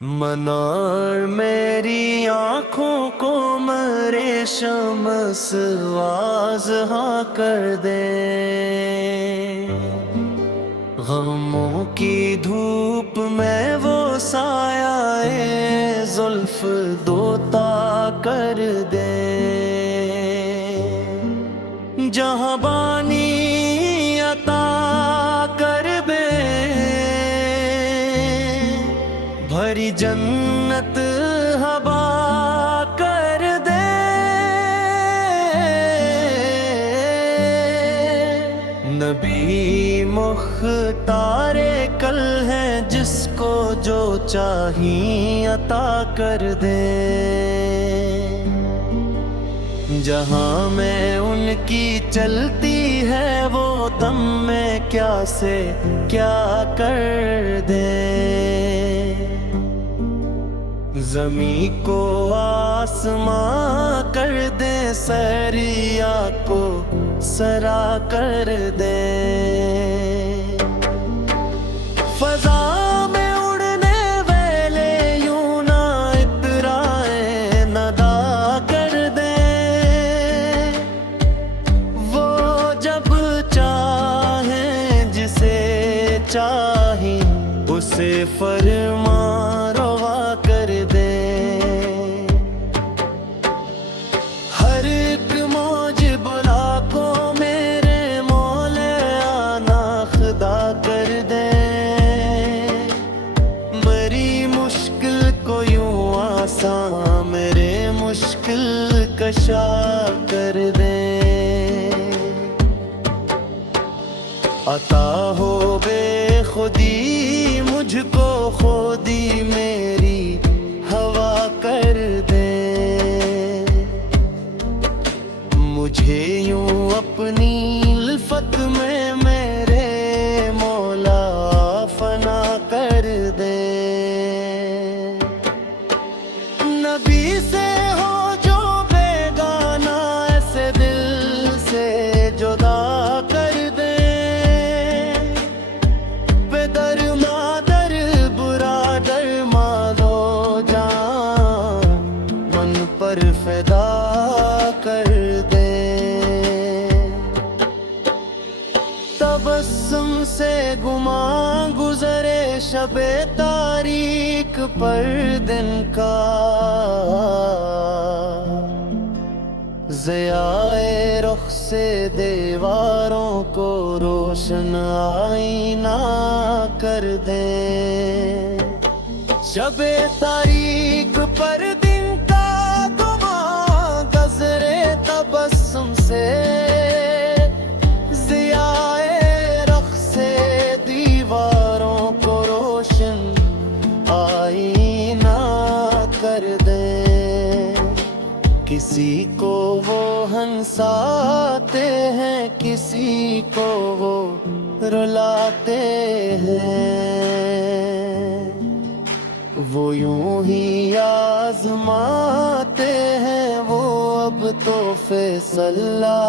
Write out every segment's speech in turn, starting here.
منار میری آنکھوں کو مرے شمس واضح کر دے، غموں کی دھوپ میں وہ سایہ زلف دوتا کر دے، جہاں بانی عطا کر دے، بھری جنت ہبا کر دے، نبی مختار کل ہے جس کو جو چاہیے عطا کر دے، جہاں میں ان کی چلتی ہے وہ دم میں کیا سے کیا کر دے، زمین کو آسماں کر دے، سریا کو سرا کر دے، فضا میں اڑنے والے یوں نہ اترائے ندا کر دے، وہ جب چاہیں جسے چاہیں اسے فرما روا کر دے، ہر ایک موج بلا کو میرے مولا آنا خدا کر دے، میری مشکل کو یوں آسان میرے مشکل کشا کر دے، عطا ہو بے خودی مجھ کو خودی میری ہوا کر دے، مجھے یوں اپنی الفت میں میرے مولا فنا کر دے، نبی سے ہو جو بیگانہ ایسے دل سے جدا کر دے، بے در مادر برادر مادو جان من پر فدا کر دے، تبسم سے گمان گزرے شب تاریک پر دن کا، ضیائے رخ سے دیواروں کو روشن آئینہ کر دے، شب تاریک پر دن کا گمان گزرے تبسم سے، ضیائے رخ سے دیواروں کو روشن آئینہ کر دے، کسی کو وہ ہنساتے ہیں کسی کو وہ رلاتے ہیں، وہ یوں ہی آزماتے ہیں وہ اب تو فیصلہ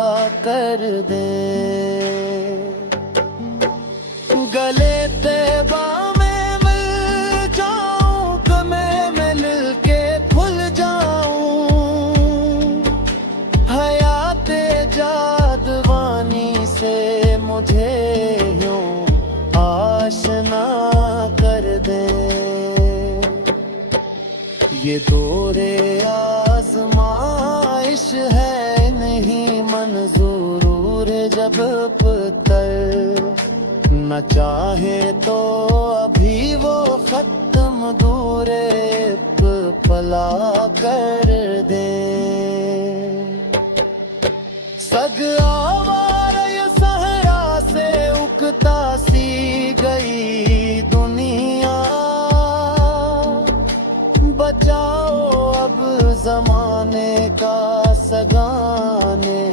کر دیں، گلے طیبہ میں مل جاؤں گمے میں مل کے پھل جاؤں، حیات جادوانی سے مجھے یوں آشنا کر دے، یہ دور آزمائش ہے نہیں منظور جب پتر نہ چاہے تو ابھی وہ ختم دور پلا کر دے، سگ آوارہ صحرا سے اکتا سی گئی دنیا، بچاؤ اب زمانے کا سگانے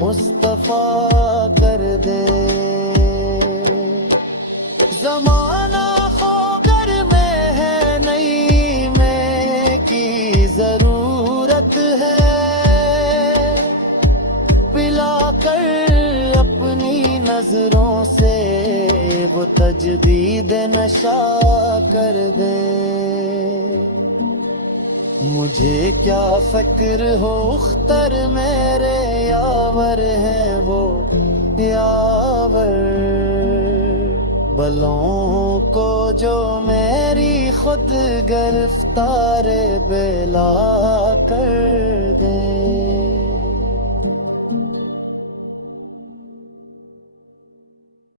مصطفیٰ کر دے، زمانہ خوگر میں ہے نئی میں کی ضرورت ہے، پلا کر اپنی نظروں سے وہ تجدید نشا کر دیں۔ مجھے کیا فکر ہو اختر میرے یاور ہیں وہ یاور، بلوں کو جو میری خود گرفتار بلا کر